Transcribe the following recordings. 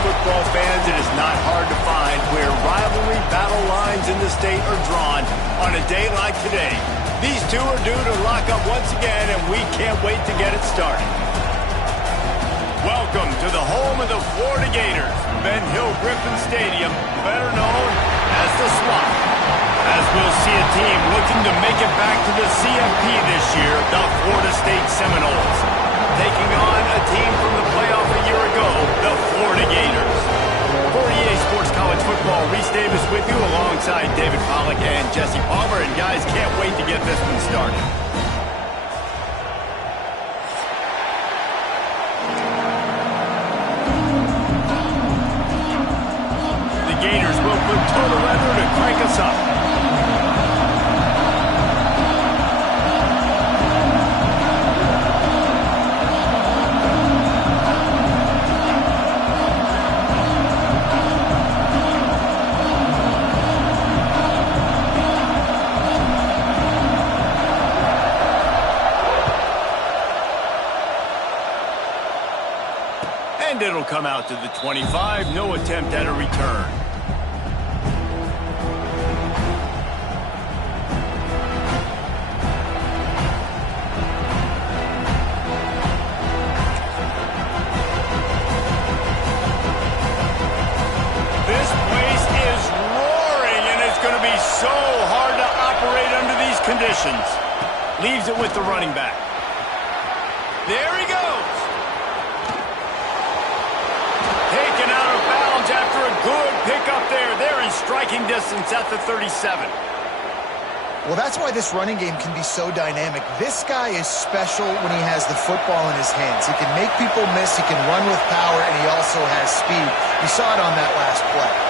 football fans, it is not hard to find where rivalry battle lines in the state are drawn on a day like today. These two are due to lock up once again, and we can't wait to get it started. Welcome to the home of the Florida Gators, Ben Hill Griffin Stadium, better known as the Swamp. As we'll see a team looking to make it back to the CFP this year, the Florida State Seminoles, taking on a team from the playoff a year ago, the Florida Gators. For EA Sports College Football, Reese Davis with you alongside David Pollack and Jesse Palmer, and guys, can't wait to get this one started. Gators will put total weather to crank us up. And it'll come out to the 25, no attempt at a return. Conditions. Leaves it with the running back. There he goes. Taken out of bounds after a good pickup there. They're in striking distance at the 37. Well, that's why this running game can be so dynamic. This guy is special when he has the football in his hands. He can make people miss, he can run with power, and he also has speed. You saw it on that last play.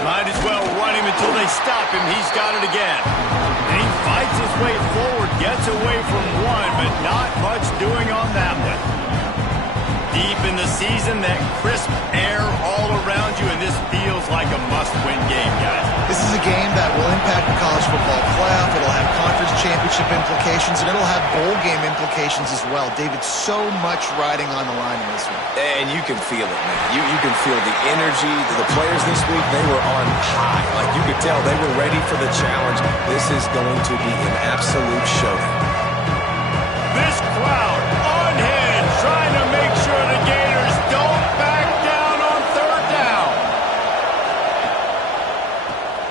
Might as well run him until they stop him. He's got it again. And he fights his way forward, gets away from one, but not much doing on that one. Deep in the season, that crisp air all around you, and this feels like a must-win game, guys. This is a game that will impact the college football playoff. It'll have conference championship implications, and it'll have bowl game implications as well. David, so much riding on the line in this one. And you can feel it, man. You can feel the energy. The players this week, they were on high. Like, you could tell they were ready for the challenge. This is going to be an absolute showdown. This crowd on hand, trying to make sure the Gators don't back down on third down.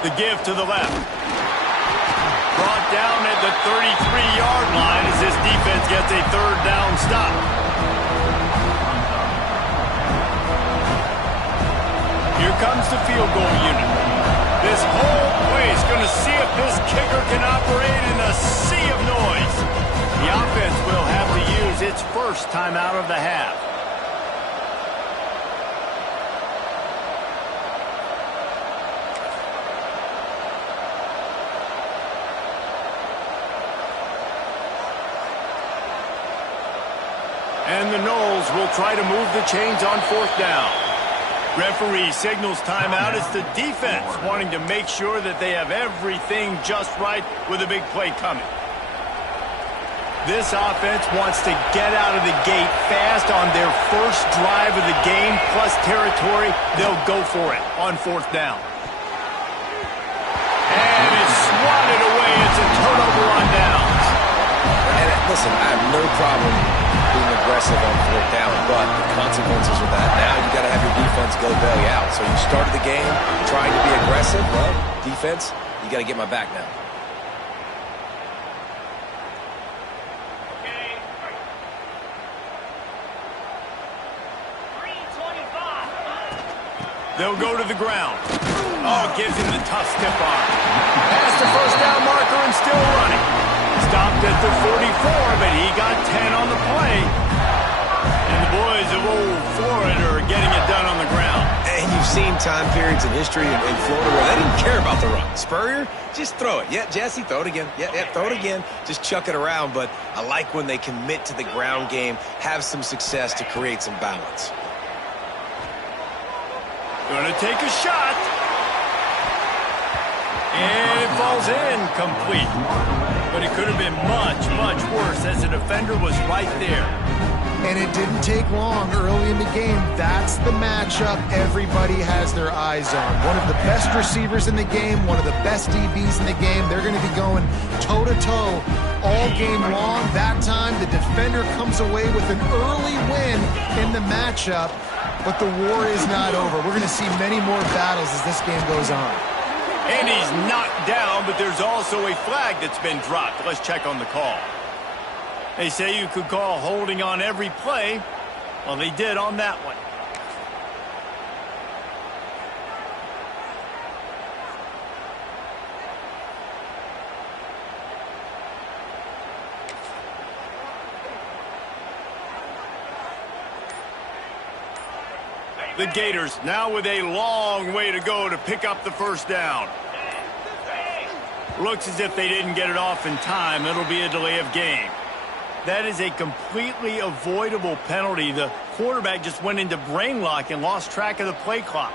The give to the left. Brought down at the 33-yard line as this defense gets a third down stop. Here comes the field goal unit. This whole place going to see if this kicker can operate in a sea of noise. The offense will have to use its first timeout of the half. And the Noles will try to move the chains on fourth down. Referee signals timeout. It's the defense wanting to make sure that they have everything just right with a big play coming. This offense wants to get out of the gate fast on their first drive of the game, plus territory. They'll go for it on fourth down. And it's swatted away. It's a turnover on downs. And listen, I have no problem being aggressive on fourth down, but the consequences of that, now you got to have your defense go belly out. So you started the game trying to be aggressive. Well, defense, you got to get my back now. They'll go to the ground. Oh, gives him the tough stiff arm. Past the first down marker and still running. Stopped at the 44, but he got 10 on the play. And the boys of old Florida are getting it done on the ground. And you've seen time periods in history in Florida where they didn't care about the run. Spurrier, just throw it. Yeah, Jesse, throw it again. Yeah, throw it again. Just chuck it around. But I like when they commit to the ground game, have some success to create some balance. Gonna take a shot. And it falls in, complete. But it could have been much, much worse as the defender was right there. And it didn't take long early in the game. That's the matchup everybody has their eyes on. One of the best receivers in the game, one of the best DBs in the game. They're going to be going toe-to-toe all game long. That time, the defender comes away with an early win in the matchup, but the war is not over. We're going to see many more battles as this game goes on. And he's knocked down, but there's also a flag that's been dropped. Let's check on the call. They say you could call holding on every play. Well, they did on that one. The Gators now with a long way to go to pick up the first down. Looks as if they didn't get it off in time. It'll be a delay of game. That is a completely avoidable penalty. The quarterback just went into brain lock and lost track of the play clock.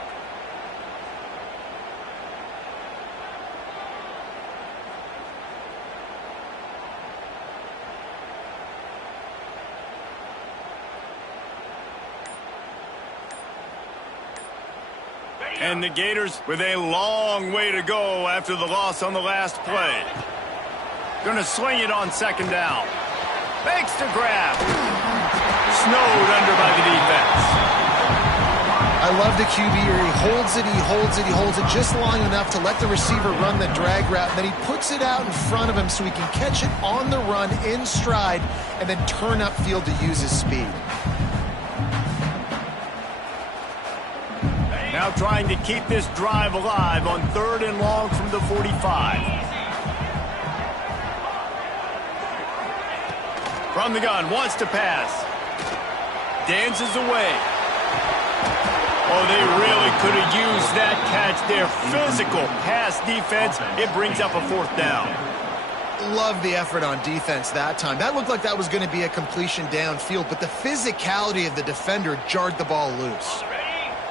And the Gators with a long way to go after the loss on the last play. Going to swing it on second down. Makes the grab. Snowed under by the defense. I love the QB here. He holds it, he holds it, he holds it just long enough to let the receiver run the drag route. And then he puts it out in front of him so he can catch it on the run in stride and then turn upfield to use his speed. Now trying to keep this drive alive on 3rd and long from the 45. From the gun, wants to pass. Dances away. Oh, they really could have used that catch there. Physical pass defense. It brings up a 4th down. Love the effort on defense that time. That looked like that was going to be a completion downfield, but the physicality of the defender jarred the ball loose.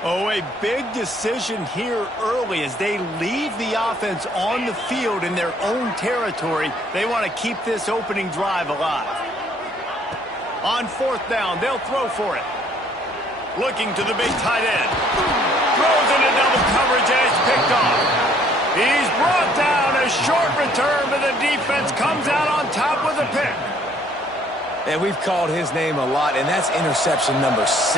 Oh, a big decision here early as they leave the offense on the field in their own territory. They want to keep this opening drive alive. On 4th down, they'll throw for it. Looking to the big tight end. Throws into double coverage and it's picked off. He's brought down. A short return, but the defense comes out on top with a pick. And we've called his name a lot, and that's interception number 6.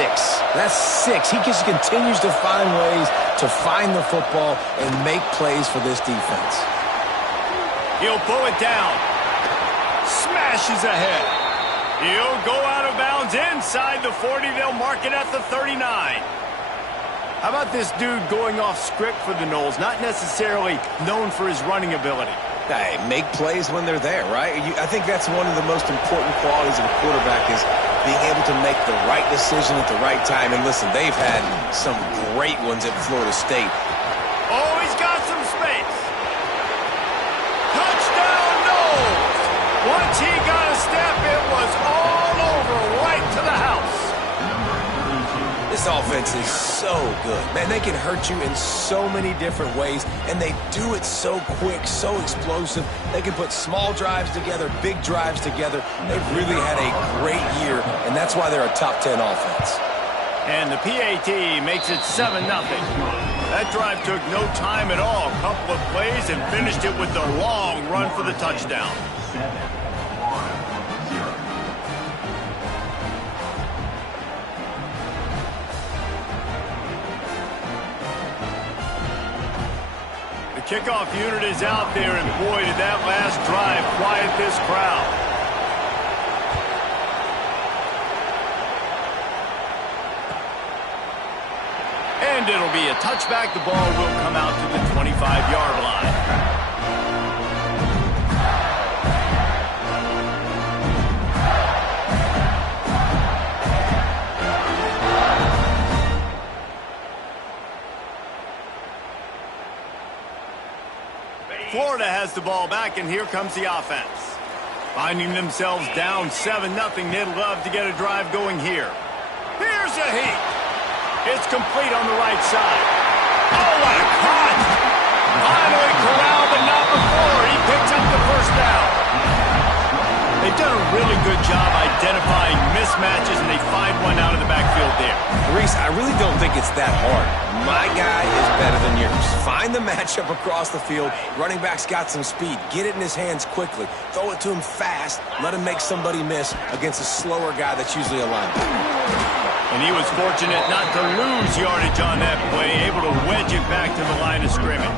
That's 6. He just continues to find ways to find the football and make plays for this defense. He'll pull it down. Smashes ahead. He'll go out of bounds inside the 40. They'll mark it at the 39. How about this dude going off script for the Noles? Not necessarily known for his running ability. Hey, make plays when they're there, right? I think that's one of the most important qualities of a quarterback is being able to make the right decision at the right time. And listen, they've had some great ones at Florida State. Oh, he's got some space. Touchdown, Noles. Once he got a step, it was all over, right to the house. This offense is so good. Man, they can hurt you in so many different ways, and they do it so quick, so explosive. They can put small drives together, big drives together. They've really had a great year, and that's why they're a top 10 offense. And the PAT makes it 7-0. That drive took no time at all. A couple of plays and finished it with the long run for the touchdown. Kickoff unit is out there, and boy, did that last drive quiet this crowd. And it'll be a touchback. The ball will come out to the 25-yard line. Florida has the ball back, and here comes the offense. Finding themselves down 7-0, they'd love to get a drive going here. Here's a heat. It's complete on the right side. Oh, what a cut! Finally corralled, but not before. He picks up the first down. They've done a really good job identifying mismatches, and they find one out of the backfield there. Reese, I really don't think it's that hard. My guy is better than yours. Find the matchup across the field. Running back's got some speed. Get it in his hands quickly. Throw it to him fast. Let him make somebody miss against a slower guy that's usually a linebacker. And he was fortunate not to lose yardage on that play, able to wedge it back to the line of scrimmage.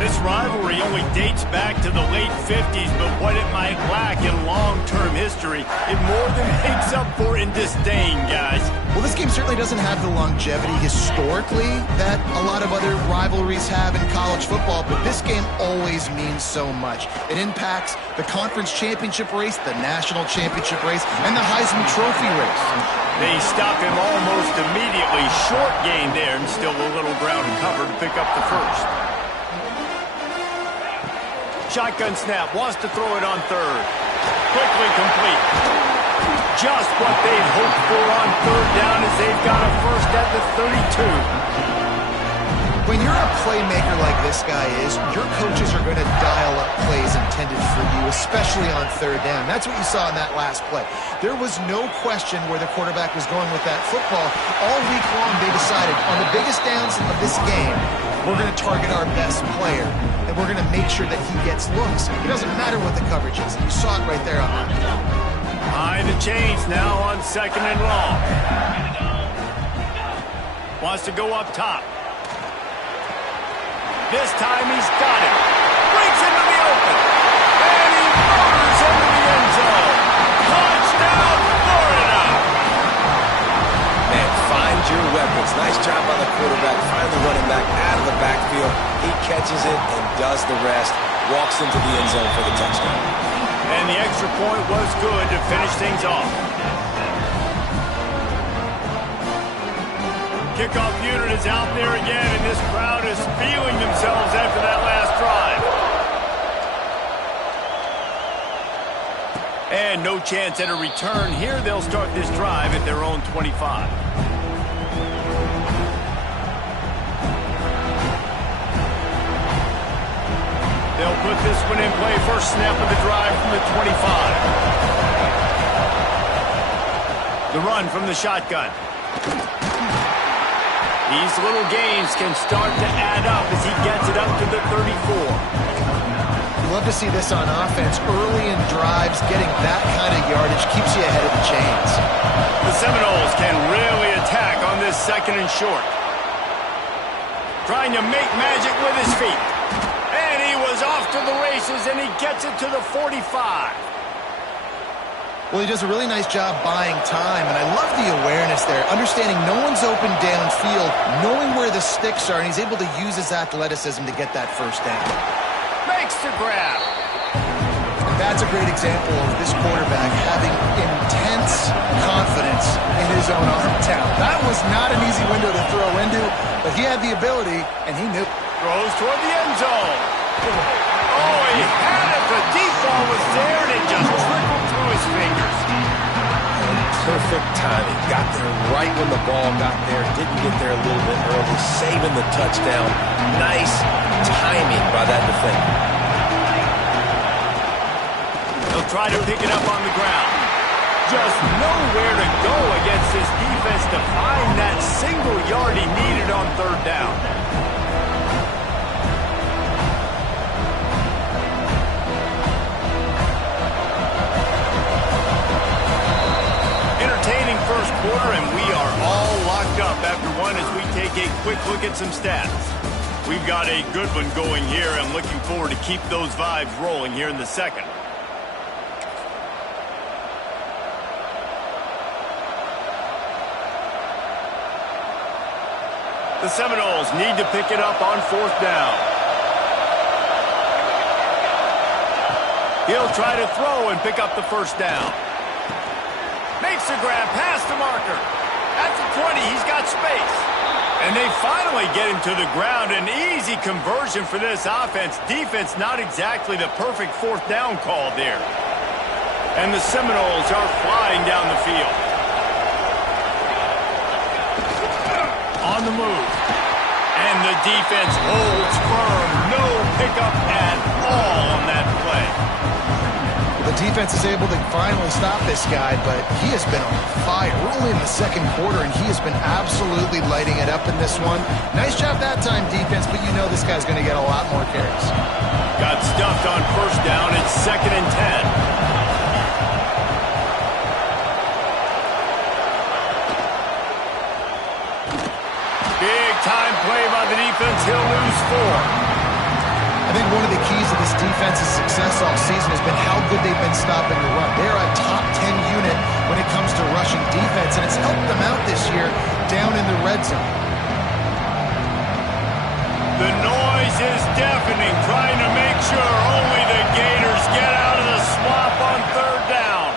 This rivalry only dates back to the late 50s, but what it might lack in long-term history, it more than makes up for in disdain, guys. Well, this game certainly doesn't have the longevity historically that a lot of other rivalries have in college football, but this game always means so much. It impacts the conference championship race, the national championship race, and the Heisman Trophy race. They stop him almost immediately. Short gain there, and still a little ground to cover to pick up the first. Shotgun snap, wants to throw it on third. Quickly complete. Just what they've hoped for on third down as they've got a first at the 32. When you're a playmaker like this guy is, your coaches are going to dial up plays intended for you, especially on third down. That's what you saw in that last play. There was no question where the quarterback was going with that football. All week long, they decided on the biggest downs of this game, we're going to target our best player, and we're going to make sure that he gets looks. It doesn't matter what the coverage is. You saw it right there on that. Behind the chains now on second and long. Wants to go up top. This time he's got it. Breaks into the open. And he murders into the end zone. Touchdown, Florida! Man, find your weapons. Nice job by the quarterback. Finally running back out of the backfield. He catches it and does the rest. Walks into the end zone for the touchdown. And the extra point was good to finish things off. Kickoff unit is out there again, and this crowd is feeling themselves after that last drive. And no chance at a return here. They'll start this drive at their own 25. They'll put this one in play. First snap of the drive from the 25. The run from the shotgun. These little gains can start to add up as he gets it up to the 34. You love to see this on offense. Early in drives, getting that kind of yardage keeps you ahead of the chains. The Seminoles can really attack on this second and short. Trying to make magic with his feet. And he was off to the races, and he gets it to the 45. Well, he does a really nice job buying time, and I love the awareness there, understanding no one's open downfield, knowing where the sticks are, and he's able to use his athleticism to get that first down. Makes the grab. And that's a great example of this quarterback having intense confidence in his own arm talent. That was not an easy window to throw into, but he had the ability, and he knew. Throws toward the end zone. Oh, he had it. The deep ball was there, and it just trickled through his fingers. Perfect timing. Got there right when the ball got there. Didn't get there a little bit early. Saving the touchdown. Nice timing by that defender. They'll try to pick it up on the ground. Just nowhere to go against this defense to find that single yard he needed on third down. Entertaining first quarter, and we are all locked up after one as we take a quick look at some stats. We've got a good one going here. I'm looking forward to keep those vibes rolling here in the second. The Seminoles need to pick it up on fourth down. He'll try to throw and pick up the first down. Makes the grab past the marker. At the 20, he's got space. And they finally get him to the ground. An easy conversion for this offense. Defense not exactly the perfect fourth down call there. And the Seminoles are flying down the field. On the move. And the defense holds firm. No pickup at all on that play. The the defense is able to finally stop this guy, but he has been on fire. We're only in the second quarter, and he has been absolutely lighting it up in this one. Nice job that time, defense, but you know this guy's going to get a lot more carries. Got stuffed on first down. It's 2nd and 10. Big-time play by the defense. He'll lose 4. I think one of the keys to this defense's success all season has been how good they've been stopping the run. They're a top 10 unit when it comes to rushing defense, and it's helped them out this year down in the red zone. The noise is deafening, trying to make sure only the Gators get out of the swamp on 3rd down.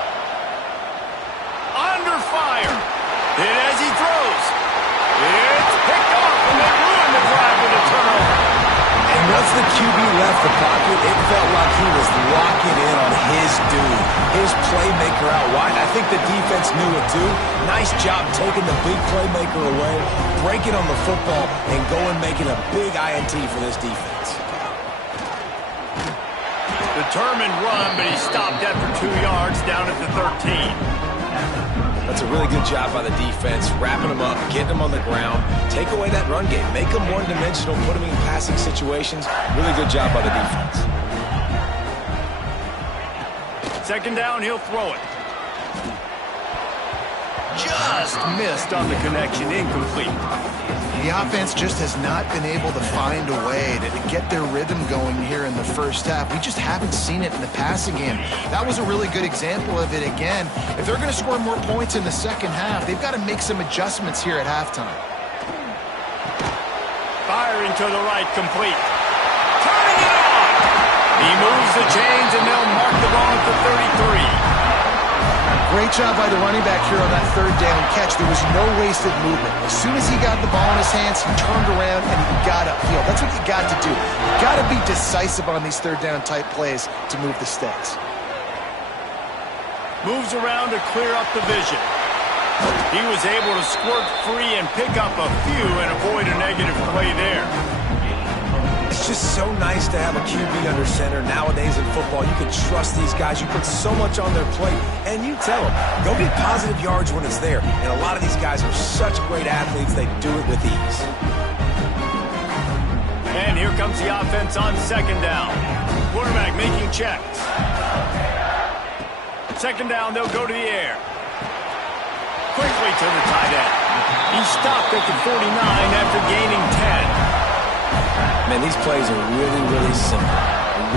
Under fire. Hit as he throws. It's picked off, and they ruin the drive with a turnover. And once the QB left the pocket, it felt like he was locking in on his dude, his playmaker out wide. I think the defense knew it too. Nice job taking the big playmaker away, breaking on the football, and going making a big INT for this defense. Determined run, but he stopped after 2 yards down at the 13. That's a really good job by the defense, wrapping them up, getting them on the ground, take away that run game, make them one-dimensional, put them in passing situations. Really good job by the defense. 2nd down, he'll throw it. Just missed on the connection, incomplete. The offense just has not been able to find a way to get their rhythm going here in the first half. We just haven't seen it in the passing game. That was a really good example of it again. If they're going to score more points in the second half, they've got to make some adjustments here at halftime. Firing to the right, complete. Turning it on! He moves the chains, and they'll mark the ball at the 33. Great job by the running back here on that 3rd down catch. There was no wasted movement. As soon as he got the ball in his hands, he turned around and he got upfield. That's what you got to do. You got to be decisive on these 3rd down type plays to move the sticks. Moves around to clear up the vision. He was able to squirt free and pick up a few and avoid a negative play there. It's just so nice to have a QB under center. Nowadays in football, you can trust these guys. You put so much on their plate, and you tell them, go get positive yards when it's there. And a lot of these guys are such great athletes, they do it with ease. And here comes the offense on 2nd down. Quarterback making checks. 2nd down, they'll go to the air. Quickly to the tight end. He stopped at the 49 after gaining 10. Man, these plays are really, really simple.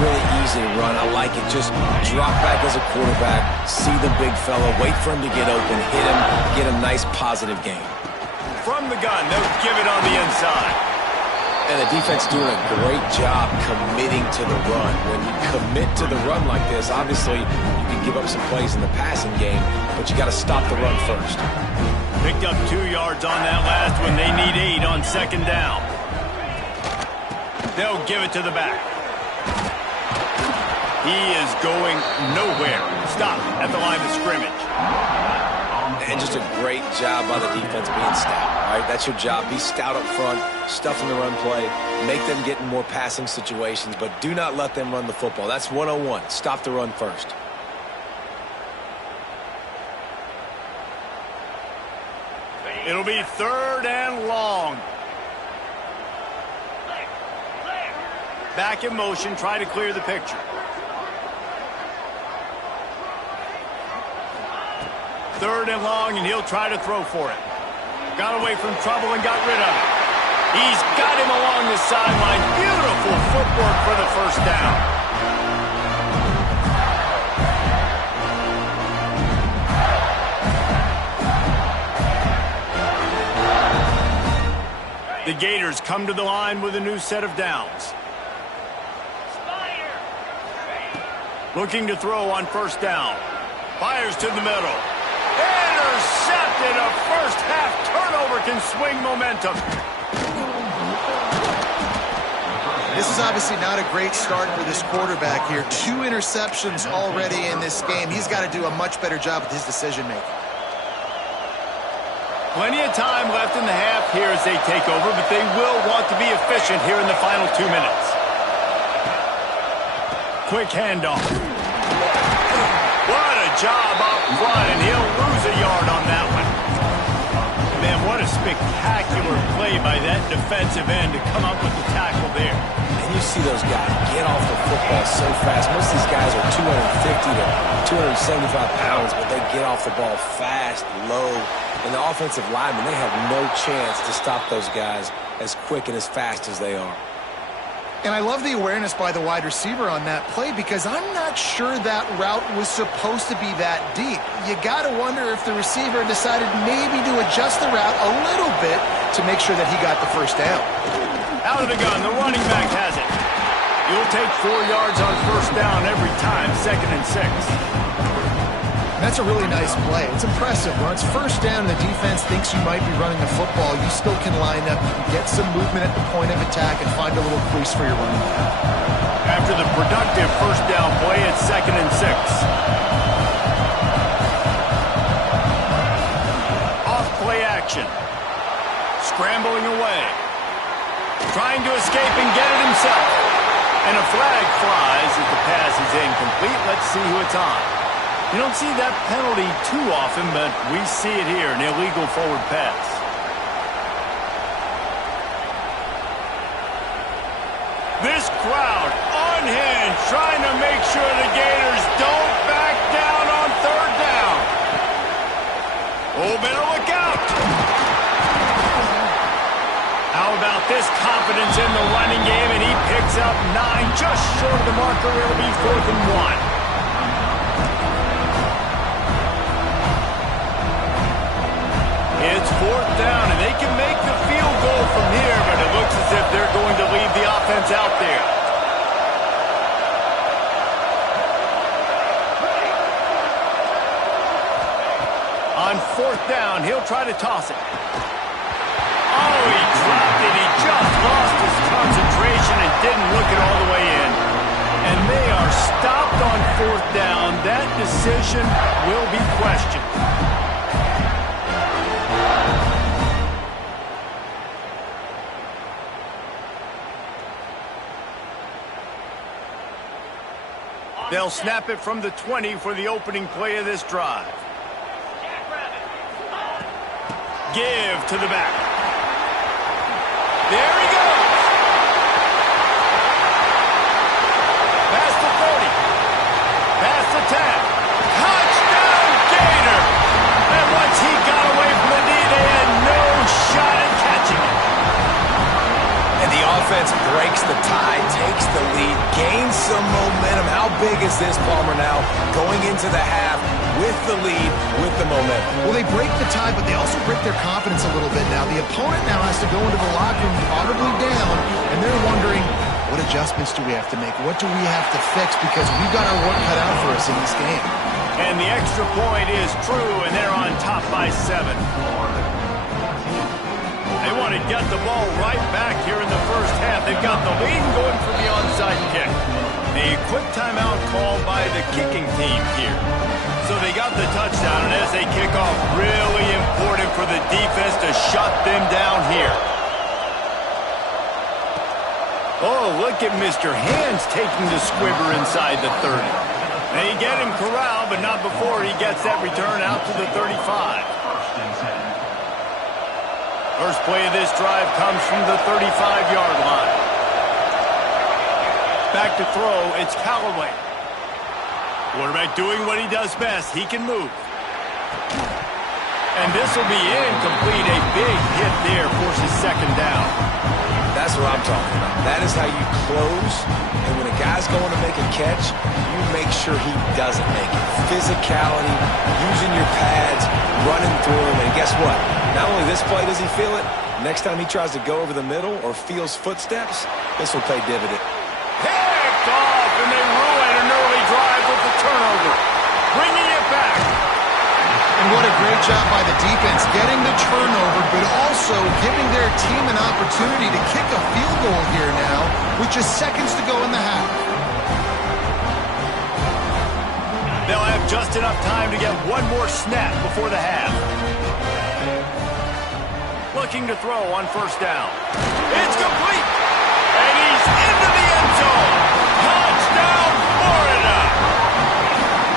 Really easy to run. I like it. Just drop back as a quarterback, see the big fella, wait for him to get open, hit him, get a nice positive gain. From the gun, they'll give it on the inside. And the defense doing a great job committing to the run. When you commit to the run like this, obviously you can give up some plays in the passing game, but you got to stop the run first. Picked up 2 yards on that last one. They need 8 on 2nd down. They'll give it to the back. He is going nowhere. Stop at the line of scrimmage. And just a great job by the defense being stout. All right, that's your job. Be stout up front, stuff in the run play, make them get in more passing situations, but do not let them run the football. That's 101. Stop the run first. It'll be 3rd and long. Back in motion, try to clear the picture. Third and long, and he'll try to throw for it. Got away from trouble and got rid of it. He's got him along the sideline. Beautiful footwork for the 1st down. The Gators come to the line with a new set of downs. Looking to throw on 1st down. Fires to the middle. Intercepted. A first-half turnover can swing momentum. This is obviously not a great start for this quarterback here. 2 interceptions already in this game. He's got to do a much better job with his decision-making. Plenty of time left in the half here as they take over, but they will want to be efficient here in the final 2 minutes. Quick handoff. job up front, and he'll lose a yard on that one. Man, what a spectacular play by that defensive end to come up with the tackle there. And you see those guys get off the football so fast. Most of these guys are 250 to 275 pounds, but they get off the ball fast, low. And the offensive linemen, they have no chance to stop those guys as quick and as fast as they are. And I love the awareness by the wide receiver on that play because I'm not sure that route was supposed to be that deep. You got to wonder if the receiver decided maybe to adjust the route a little bit to make sure that he got the first down. Out of the gun, the running back has it. You'll take 4 yards on first down every time, 2nd and 6. That's a really nice play. It's impressive. When it's first down and the defense thinks you might be running the football, you still can line up, you can get some movement at the point of attack, and find a little crease for your running back. After the productive first down play, it's 2nd and 6. Off play action. Scrambling away. Trying to escape and get it himself. And a flag flies as the pass is incomplete. Let's see who it's on. You don't see that penalty too often, but we see it here, an illegal forward pass. This crowd on hand trying to make sure the Gators don't back down on 3rd down. Oh, better look out. How about this confidence in the running game, and he picks up 9, just short of the marker. It'll be 4th and 1. It's 4th down, and they can make the field goal from here, but it looks as if they're going to leave the offense out there. On 4th down, he'll try to toss it. Oh, he dropped it. He just lost his concentration and didn't look it all the way in. And they are stopped on 4th down. That decision will be questioned. They'll snap it from the 20 for the opening play of this drive. Give to the back. There he goes. Past the 30. Past the 10. Touchdown, Gator! And once he got away from the knee, they had no shot at catching it. And the offense breaks the tie, takes the lead, gains some momentum. How big is this, Palmer, now going into the half with the lead, with the momentum? Well, they break the tie, but they also break their confidence a little bit now. The opponent now has to go into the locker room audibly down, and they're wondering, what adjustments do we have to make? What do we have to fix? Because we've got our work cut out for us in this game. And the extra point is true, and they're on top by 7. They want to get the ball right back here in the first half. They've got the lead going for the onside kick. A quick timeout called by the kicking team here. So they got the touchdown, and as they kick off, really important for the defense to shut them down here. Oh, look at Mr. Hands taking the squibber inside the 30. They get him corralled, but not before he gets that return out to the 35. First play of this drive comes from the 35-yard line. Back to throw, it's Callaway. Quarterback doing what he does best. He can move. And this will be incomplete. A big hit there forces 2nd down. That's what I'm talking about. That is how you close. And when a guy's going to make a catch, you make sure he doesn't make it. Physicality, using your pads, running through him. And guess what? Not only this play does he feel it, next time he tries to go over the middle or feels footsteps, this will pay dividend. Picked off, and they ruin an early drive with the turnover. Bringing it back. And what a great job by the defense getting the turnover, but also giving their team an opportunity to kick a field goal here now with just seconds to go in the half. They'll have just enough time to get one more snap before the half. Looking to throw on first down. It's complete. And he's into the end zone. Touchdown, Florida.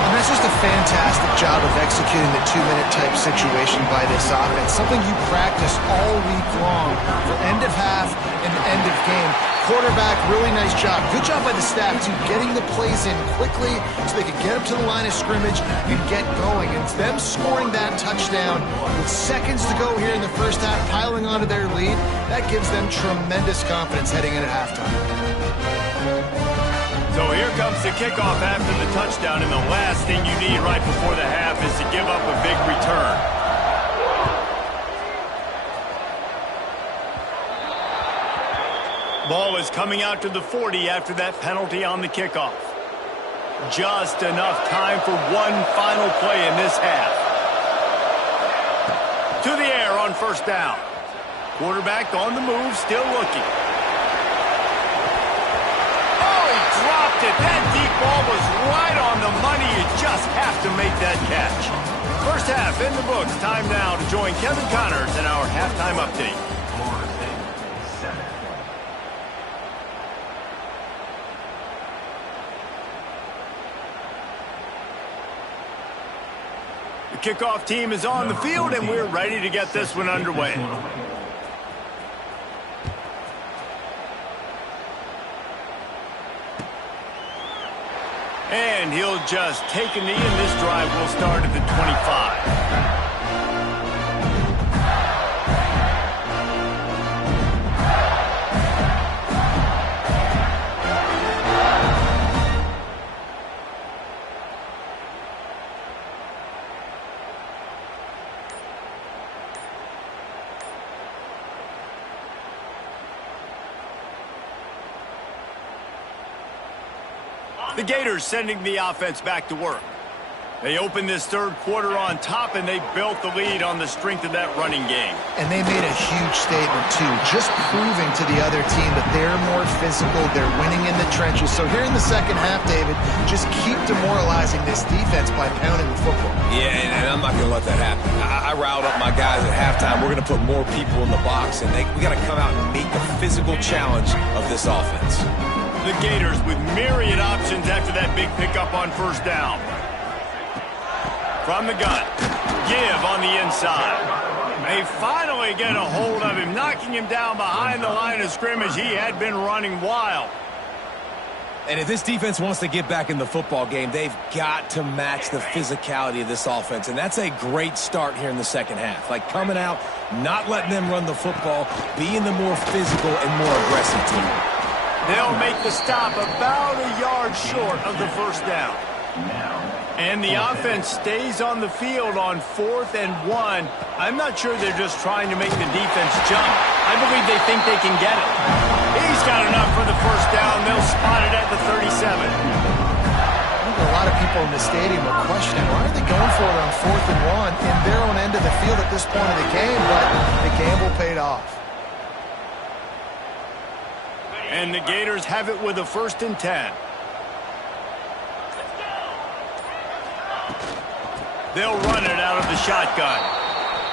And that's just a fantastic job of executing the 2-minute type situation by this offense. Something you practice all week long for end of half and end of game. Quarterback, really nice job. Good job by the staff, too, getting the plays in quickly so they could get up to the line of scrimmage and get going. And them scoring that touchdown with seconds to go here in the first half, piling onto their lead, that gives them tremendous confidence heading in at halftime. So here comes the kickoff after the touchdown, and the last thing you need right before the half is to give up a big return. Ball is coming out to the 40 after that penalty on the kickoff. Just enough time for one final play in this half. To the air on first down. Quarterback on the move, still looking. Oh, he dropped it. That deep ball was right on the money. You just have to make that catch. First half in the books. Time now to join Kevin Connors in our halftime update. Kickoff team is on the field, and we're ready to get this one underway. And he'll just take a knee, and this drive will start at the 25. The Gators sending the offense back to work. They opened this third quarter on top, and they built the lead on the strength of that running game. And they made a huge statement, too, just proving to the other team that they're more physical, they're winning in the trenches. So here in the second half, David, just keep demoralizing this defense by pounding the football. Yeah, and I'm not going to let that happen. I riled up my guys at halftime. We're going to put more people in the box, and we got to come out and meet the physical challenge of this offense. The Gators with myriad options after that big pickup on first down. From the gun, give on the inside. They finally get a hold of him, knocking him down behind the line of scrimmage. He had been running wild. And if this defense wants to get back in the football game, they've got to match the physicality of this offense. And that's a great start here in the second half. Like coming out, not letting them run the football, being the more physical and more aggressive team. They'll make the stop about a yard short of the first down. And the offense stays on the field on 4th and 1. I'm not sure they're just trying to make the defense jump. I believe they think they can get it. He's got enough for the first down. They'll spot it at the 37. I think a lot of people in the stadium are questioning, why are they going for it on 4th and 1 in their own end of the field at this point of the game? But the gamble paid off. And the Gators have it with a 1st and 10. They'll run it out of the shotgun.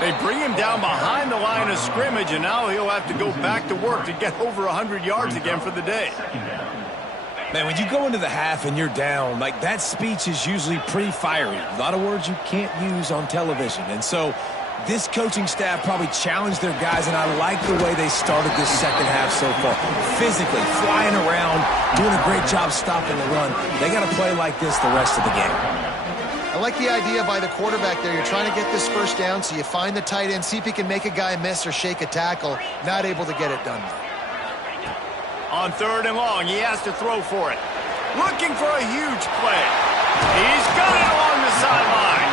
They bring him down behind the line of scrimmage, and now he'll have to go back to work to get over 100 yards again for the day. Man, when you go into the half and you're down, like that speech is usually pretty fiery. A lot of words you can't use on television. And so this coaching staff probably challenged their guys, and I like the way they started this second half so far. Physically, flying around, doing a great job stopping the run. They got to play like this the rest of the game. I like the idea by the quarterback there. You're trying to get this first down, so you find the tight end, see if he can make a guy miss or shake a tackle. Not able to get it done. On 3rd and long, he has to throw for it. Looking for a huge play. He's got it along the sideline.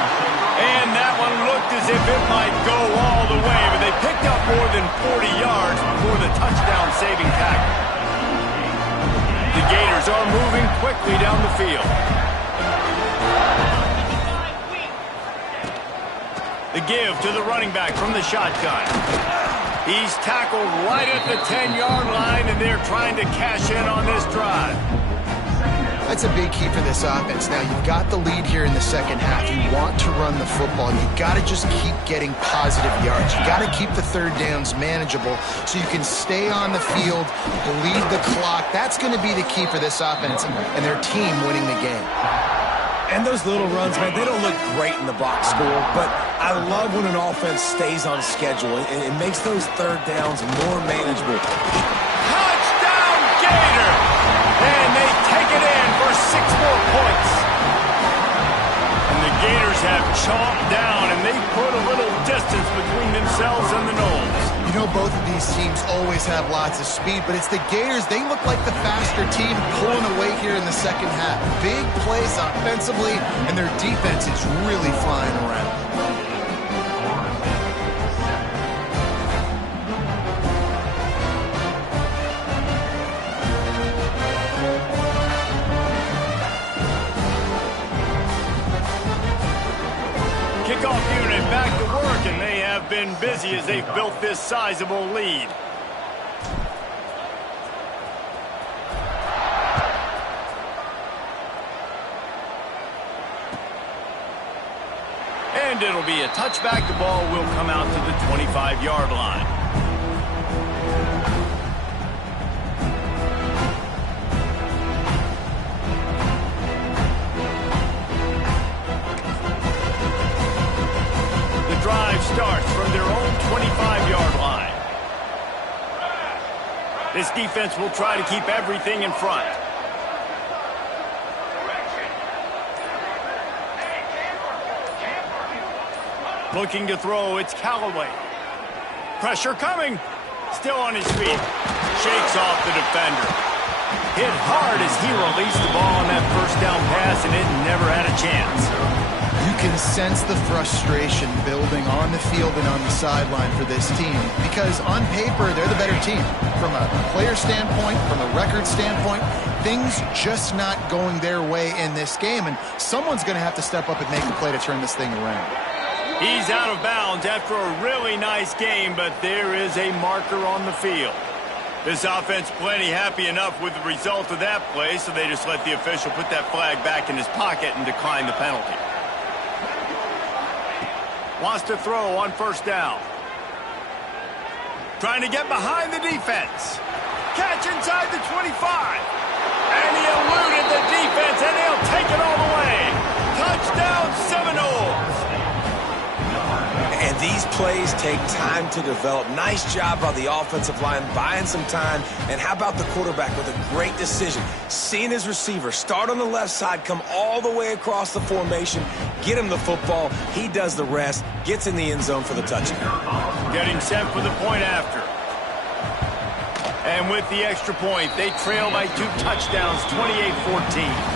And that one looked as if it might go all the way, but they picked up more than 40 yards before the touchdown-saving tackle. The Gators are moving quickly down the field. The give to the running back from the shotgun. He's tackled right at the 10-yard line, and they're trying to cash in on this drive. That's a big key for this offense. Now, you've got the lead here in the second half. You want to run the football. You've got to just keep getting positive yards. You've got to keep the third downs manageable so you can stay on the field, bleed the clock. That's going to be the key for this offense and their team winning the game. And those little runs, man, they don't look great in the box score, but I love when an offense stays on schedule and it makes those third downs more manageable. Touchdown, Gator! And they take it in for 6 more points. And the Gators have chomped down, and they put a little distance between themselves and the Noles. You know, both of these teams always have lots of speed, but it's the Gators. They look like the faster team pulling away here in the second half. Big plays offensively, and their defense is really flying around. Kickoff unit back to work, and they have been busy as they've built this sizable lead. And it'll be a touchback. The ball will come out to the 25-yard line. Drive starts from their own 25-yard line. This defense will try to keep everything in front. Looking to throw, it's Callaway. Pressure coming. Still on his feet. Shakes off the defender. Hit hard as he released the ball on that first down pass, and it never had a chance. You can sense the frustration building on the field and on the sideline for this team because on paper, they're the better team. From a player standpoint, from a record standpoint, things just not going their way in this game, and someone's going to have to step up and make a play to turn this thing around. He's out of bounds after a really nice game, but there is a marker on the field. This offense plenty happy enough with the result of that play, so they just let the official put that flag back in his pocket and decline the penalty. Wants to throw on first down. Trying to get behind the defense. Catch inside the 25. And he eluded the defense, and he'll take it all the way. Touchdown, Seminoles. And these plays take time to develop. Nice job by the offensive line, buying some time. And how about the quarterback with a great decision? Seeing his receiver start on the left side, come all the way across the formation, get him the football. He does the rest, gets in the end zone for the touchdown. Getting set for the point after. And with the extra point, they trail by 2 touchdowns, 28-14.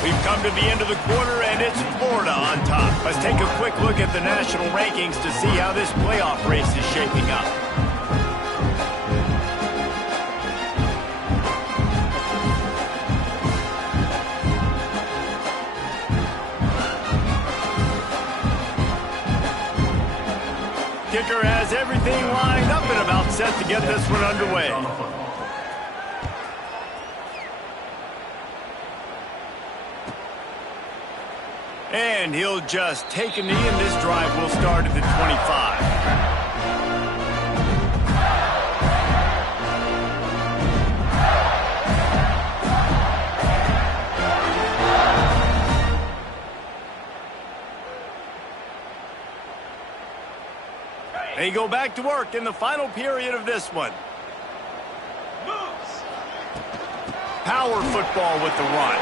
We've come to the end of the quarter, and it's Florida on top. Let's take a quick look at the national rankings to see how this playoff race is shaping up. Kicker has everything lined up and about set to get this one underway. And he'll just take a knee, and this drive will start at the 25. They go back to work in the final period of this one. Power football with the run.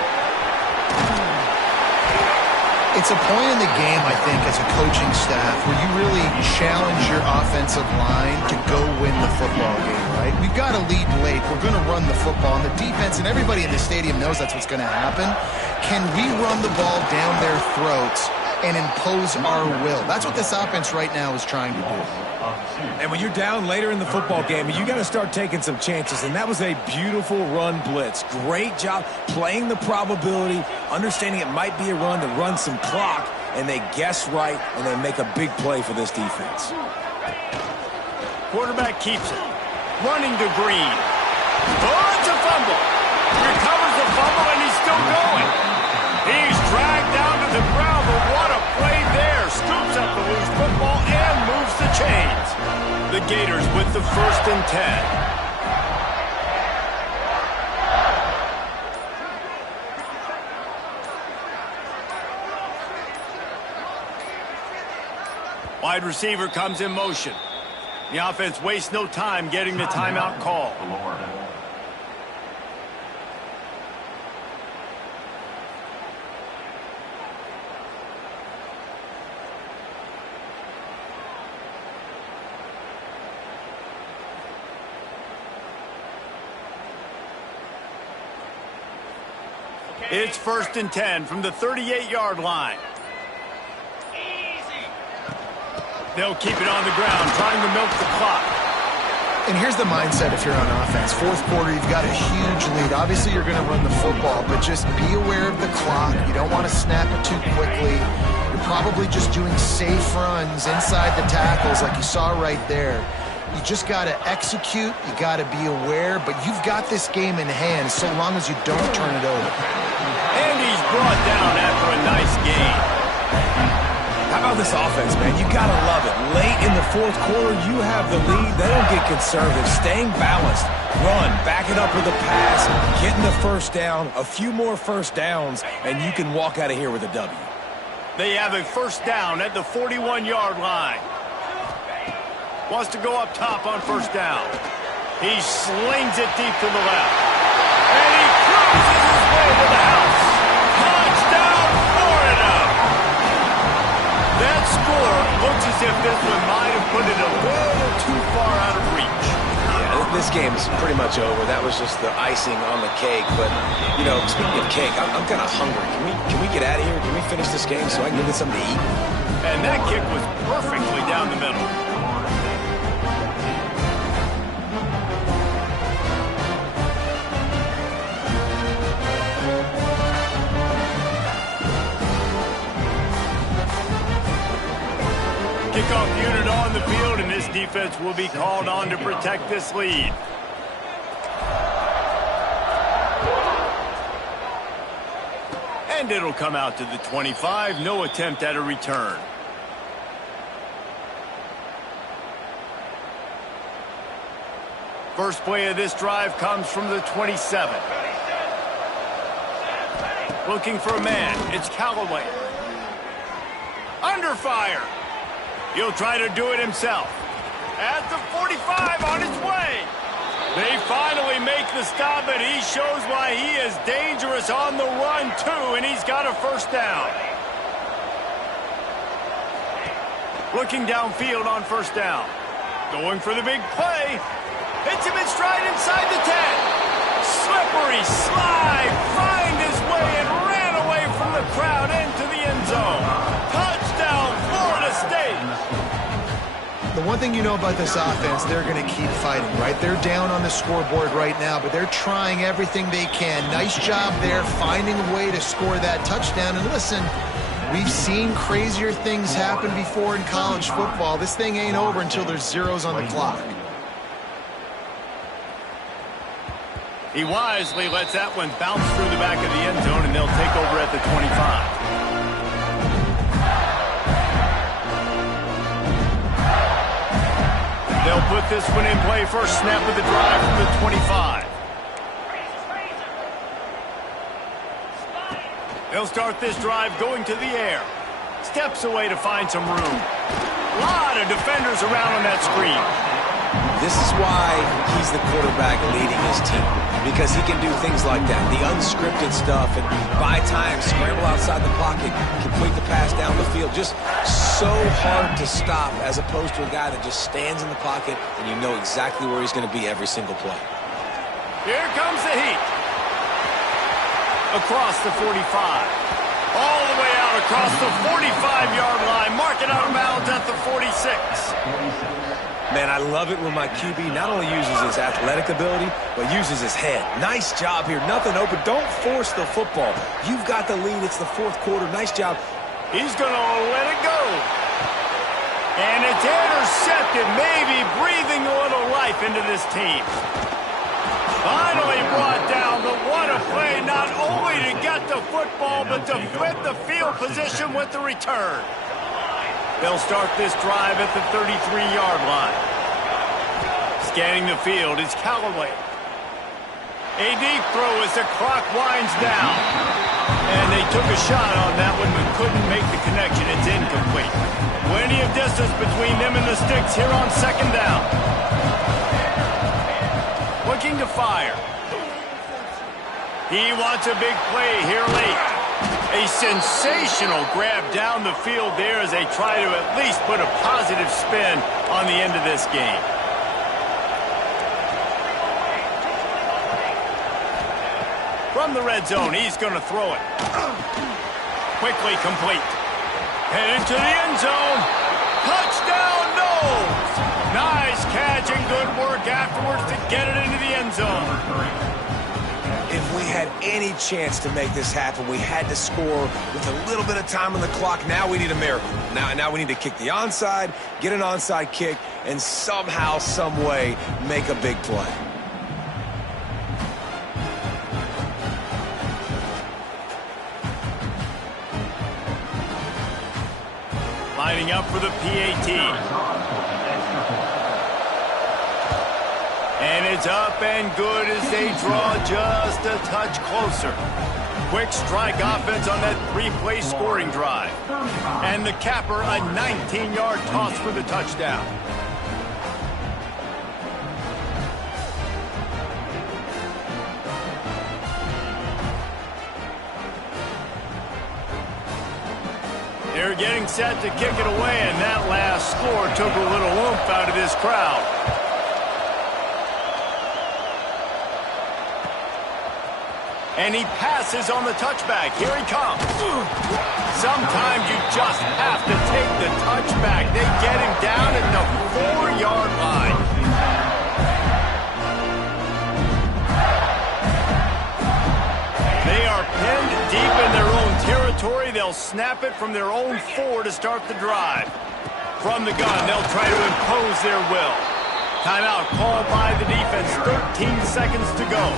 It's a point in the game, I think, as a coaching staff where you really challenge your offensive line to go win the football game, right? We've got to lead late. We're going to run the football. And the defense and everybody in the stadium knows that's what's going to happen. Can we run the ball down their throats and impose our will? That's what this offense right now is trying to do. And when you're down later in the football game, you got to start taking some chances. And that was a beautiful run blitz. Great job playing the probability, understanding it might be a run to run some clock, and they guess right, and they make a big play for this defense. Quarterback keeps it. Running to Green. Oh, it's a fumble. Recovers the fumble, and he's still going. He's dragged down to the ground, but what a play there. Scoops up the loose football and moves the chains. The Gators with the 1st and 10. Wide receiver comes in motion. The offense wastes no time getting the timeout call. It's 1st and 10 from the 38-yard line. They'll keep it on the ground, trying to milk the clock. And here's the mindset if you're on offense. Fourth quarter, you've got a huge lead. Obviously, you're going to run the football, but just be aware of the clock. You don't want to snap it too quickly. You're probably just doing safe runs inside the tackles like you saw right there. You just got to execute. You got to be aware, but you've got this game in hand so long as you don't turn it over. And he's brought down after a nice gain. How about this offense, man? You got to love it. Late in the fourth quarter, you have the lead. They don't get conservative. Staying balanced. Run, back it up with a pass, getting the first down, a few more first downs, and you can walk out of here with a W. They have a first down at the 41-yard line. Wants to go up top on first down. He slings it deep to the left. And he cruises his way to the house. Touchdown, Florida! That score looks as if this one might have put it a little too far out of reach. Yeah, this game is pretty much over. That was just the icing on the cake. But, you know, speaking of cake, I'm kind of hungry. Can we get out of here? Can we finish this game so I can get something to eat? And that kick was perfectly down the middle. Kickoff unit on the field, and this defense will be called on to protect this lead. And it'll come out to the 25. No attempt at a return. First play of this drive comes from the 27. Looking for a man. It's Callaway. Under fire. He'll try to do it himself. At the 45, on his way. They finally make the stop, and he shows why he is dangerous on the run, too, and he's got a first down. Looking downfield on first down. Going for the big play. Hits him in stride inside the 10. Slippery slide. Find his way and ran away from the crowd into the end zone. Touchdown, Florida State. The one thing you know about this offense, they're going to keep fighting, right? They're down on the scoreboard right now, but they're trying everything they can. Nice job there, finding a way to score that touchdown. And listen, we've seen crazier things happen before in college football. This thing ain't over until there's zeros on the clock. He wisely lets that one bounce through the back of the end zone, and they'll take over at the 25. They'll put this one in play. First snap of the drive from the 25. They'll start this drive going to the air. Steps away to find some room. A lot of defenders around on that screen. This is why he's the quarterback leading his team, because he can do things like that, the unscripted stuff, and buy time, scramble outside the pocket, complete the pass down the field. Just so hard to stop as opposed to a guy that just stands in the pocket and you know exactly where he's going to be every single play. Here comes the heat. Across the 45. All the way out across the 45-yard line. Mark it out of bounds at the 46. Man, I love it when my QB not only uses his athletic ability, but uses his head. Nice job here. Nothing open. Don't force the football. You've got the lead. It's the fourth quarter. Nice job. He's going to let it go. And it's intercepted, maybe breathing a little life into this team. Finally brought down, but what a play, not only to get the football, but to flip the field position with the return. They'll start this drive at the 33-yard line. Scanning the field is Callaway. A deep throw as the clock winds down. And they took a shot on that one but couldn't make the connection. It's incomplete. Plenty of distance between them and the sticks here on second down. Looking to fire. He wants a big play here late. A sensational grab down the field there as they try to at least put a positive spin on the end of this game. From the red zone, he's going to throw it. Quickly complete. Headed to the end zone. Touchdown, Knowles! Nice catch and good work afterwards to get it into the end zone. If we had any chance to make this happen, we had to score with a little bit of time on the clock. Now we need a miracle. Now we need to kick the onside, get an onside kick, and somehow, some way, make a big play. Lining up for the PAT. And it's up and good as they draw just a touch closer. Quick strike offense on that three-play scoring drive. And the capper, a 19-yard toss for the touchdown. They're getting set to kick it away, and that last score took a little oomph out of this crowd. And he passes on the touchback. Here he comes. Sometimes you just have to take the touchback. They get him down at the 4-yard line. They are pinned deep in their own territory. They'll snap it from their own 4 to start the drive. From the gun, they'll try to impose their will. Timeout called by the defense. 13 seconds to go.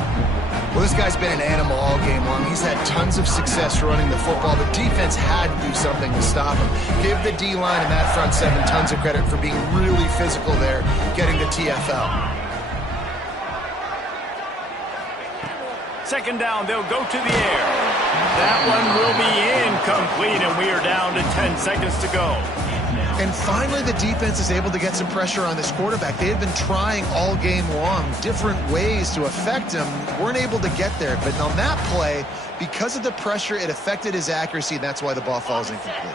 Well, this guy's been an animal all game long. He's had tons of success running the football. The defense had to do something to stop him. Give the D-line and that front 7 tons of credit for being really physical there, getting the TFL. Second down, they'll go to the air. That one will be incomplete, and we are down to 10 seconds to go. And finally, the defense is able to get some pressure on this quarterback. They had been trying all game long different ways to affect him. Weren't able to get there. But on that play, because of the pressure, it affected his accuracy, and that's why the ball falls incomplete.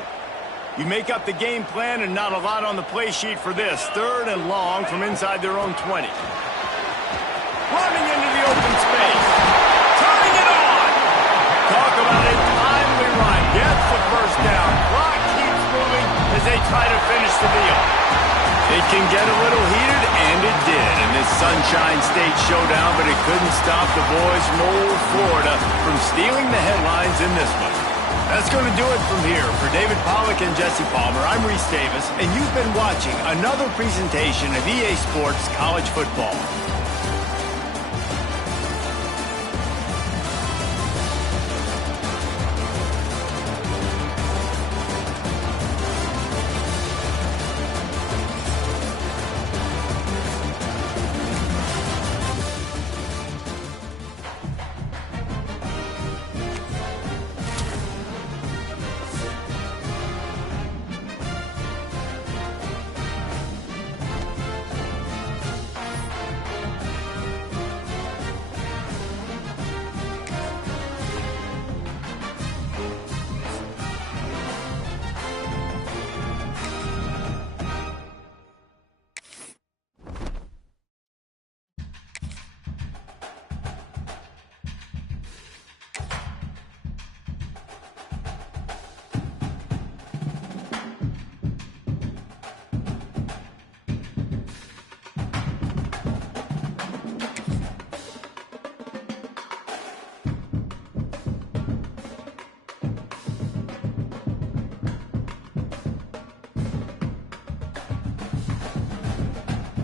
You make up the game plan, and not a lot on the play sheet for this. 3rd and long from inside their own 20. Running into the open space. Turning it on. Talk about a timely run. Gets the first down. Clock keeps moving as they try to finish the deal. It can get a little heated, and it did in this Sunshine State showdown, but it couldn't stop the boys from old Florida from stealing the headlines in this one. That's going to do it from here. For David Pollack and Jesse Palmer, I'm Reese Davis, and you've been watching another presentation of EA Sports College Football.